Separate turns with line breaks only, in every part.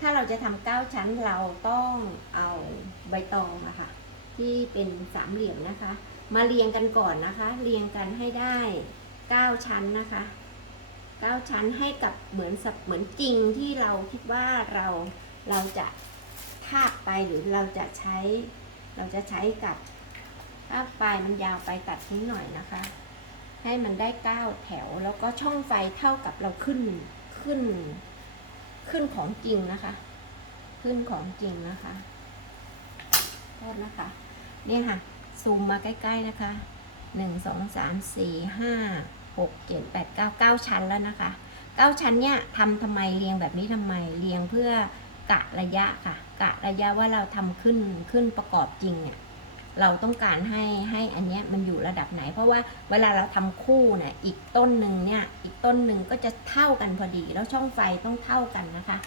ถ้าเราจะทำเก้าชั้นเราต้องเอาใบตองอะค่ะ ที่เป็นสามเหลี่ยมนะคะ มาเรียงกันก่อนนะคะ เรียงกันให้ได้เก้าชั้นนะคะเก้าชั้นให้กับเหมือนสับเหมือนจริงที่เราคิดว่าเราเราจะทาบไปหรือเราจะใช้ เราจะใช้กับถ้าปลายมันยาวไปตัดทิ้งหน่อยนะคะ ให้มันได้เก้าแถวแล้วก็ช่องไฟเท่ากับเราขึ้นขึ้น ขึ้นของจริงนะคะ ขึ้นของจริงนะคะโทษนะคะ เนี่ยค่ะ ซูมมาใกล้ ๆนะคะหนึ่งสองสามสี่ห้าหกเจ็ดแปดเก้าเก้าชั้นแล้วนะคะเก้าชั้นเนี่ยทำทำไมเรียงแบบนี้ทำไมเรียงเพื่อกะระยะค่ะ กะระยะว่าเราทำขึ้นขึ้นประกอบจริงเนี่ย เราต้องการให้ให้อันเนี้ยมันอยู่ระดับไหน เพราะว่าเวลาเราทำคู่นี่ยอีกต้นหนึ่งเนี่ยอีกต้นหนึ่งก็จะเท่ากันพอดี แล้วช่องไฟต้องเท่ากันนะคะ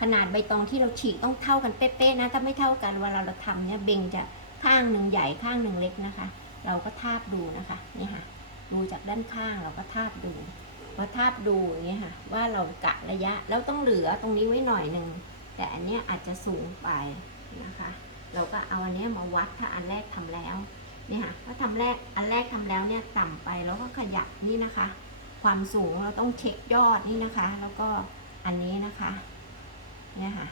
ขนาดใบตองที่เราฉีกต้องเท่ากันเป๊ะๆนะถ้าไม่เท่ากันเวลาเราทำเนี่ยเบงจะข้างหนึ่งใหญ่ข้างหนึ่งเล็กนะคะ เราก็ทาบดูนะคะนี่ค่ะดูจากด้านข้างเราก็ทาบดูพอทาบดูอย่างเงี้ยค่ะว่าเรากะระยะแล้วต้องเหลือตรงนี้ไว้หน่อยหนึ่งแต่อันเนี้ยอาจจะสูงไปนะคะ เราก็เอาอันนี้มาวัดถ้าอันแรกทำแล้วเนี่ยค่ะถ้าทำแรกอันแรกทำแล้วเนี่ยต่ำไปแล้วก็ขยับนี่นะคะ ความสูงเราต้องเช็คยอดนี่นะคะ แล้วก็อันนี้นะคะเนี่ยค่ะ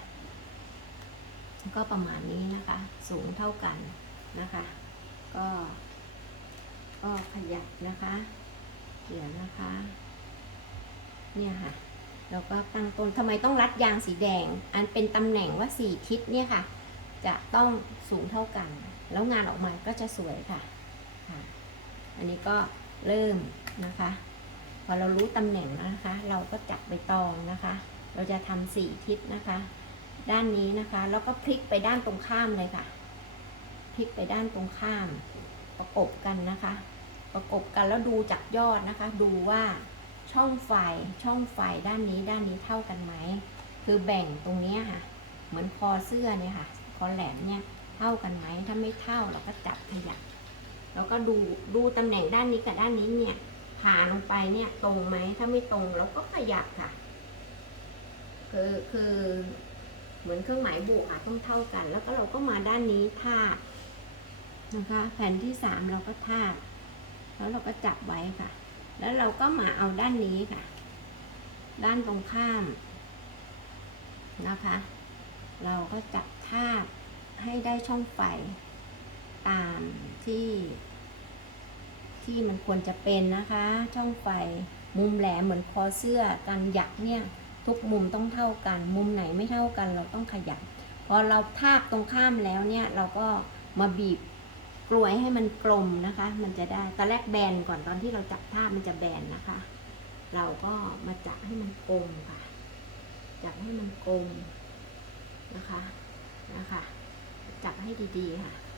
ก็ประมาณนี้นะคะ สูงเท่ากันนะคะ ก็ ก็ขยับนะคะเดี๋ยวนะคะ เนี่ยค่ะแล้วก็ตั้งต้นทำไมต้องรัดยางสีแดง อันเป็นตำแหน่งว่าสี่ทิศเนี่ยค่ะ จะต้องสูงเท่ากัน แล้วงานออกมาก็จะสวยค่ะค่ะอันนี้ก็เริ่มนะคะ พอเรารู้ตำแหน่งนะคะ เราก็จับใบตองนะคะ เราจะทำสี่ทิศนะคะ ด้านนี้นะคะ แล้วก็พลิกไปด้านตรงข้ามเลยค่ะ พลิกไปด้านตรงข้าม ประกบกันนะคะ ประกบกันแล้วดูจากยอดนะคะ ดูว่าช่องไฟช่องไฟด้านนี้ด้านนี้เท่ากันไหม คือแบ่งตรงนี้ค่ะ เหมือนคอเสื้อเนี่ยค่ะ อแหลมเนี่ยเท่ากันไหมถ้าไม่เท่าเราก็จับขยับแล้วก็ดูดูตำแหน่งด้านนี้กับด้านนี้เนี่ยผ่าลงไปเนี่ยตรงไหมถ้าไม่ตรงเราก็ขยับค่ะ คือคือเหมือนเครื่องหมายบวกอะต้องเท่ากัน แล้วก็เราก็มาด้านนี้ทาบนะคะ แผ่นที่สามเราก็ทาบแล้วเราก็จับไว้ค่ะ แล้วเราก็มาเอาด้านนี้ค่ะ ด้านตรงข้ามนะคะ เราก็จับทาบให้ได้ช่องไฟตามที่ ที่มันควรจะเป็นนะคะ ช่องไฟมุมแหลมเหมือนคอเสื้อการหยักเนี่ยทุกมุมต้องเท่ากัน มุมไหนไม่เท่ากัน เราต้องขยับพอเราทาบตรงข้ามแล้วเนี่ยเราก็มาบีบกลวยให้มันกลมนะคะ มันจะได้ตอนแรกแบนก่อนตอนที่เราจับทาบมันจะแบนนะคะ เราก็มาจับให้มันกลมค่ะ จับให้มันกลม นะคะนะคะจับให้ดีๆค่ะ